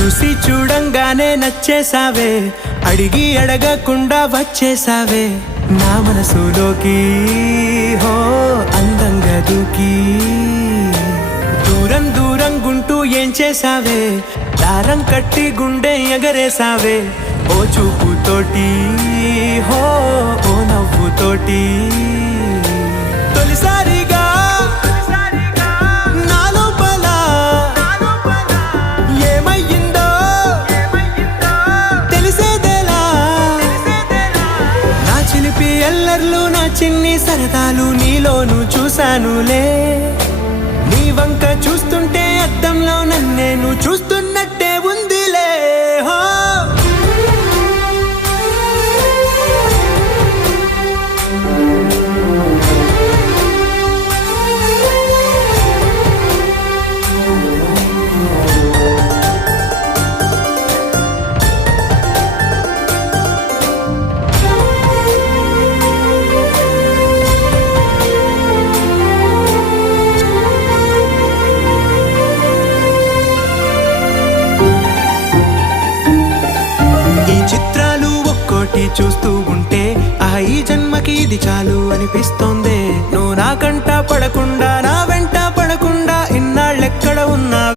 చూసి చూడంగానే నచ్చేసావే, అడిగి అడగకుండా వచ్చేసావే నా మనసులోకి. హో అందంగా దూకి దూరం దూరం గుంటూ ఏం చేసావే, దారం కట్టి గుండె ఎగరేసావే ఓ చూపుతోటి. హో ఓ నవ్వుతోటి తొలిసారిగా నా లోపల ఏమయ్యిందో తెలిసేదేలా. నా చిలిపి ఎల్లర్లు నా చిన్ని సరదాలు నీలోను చూశానులే. నీ వంక చూస్తుంటే అద్దంలో నన్నేను చూస్తున్నట్టే ఉందిలే. హో చూస్తూ ఉంటే ఈ జన్మకి ఇది చాలు అనిపిస్తోంది. నువ్వు నాకంట పడకుండా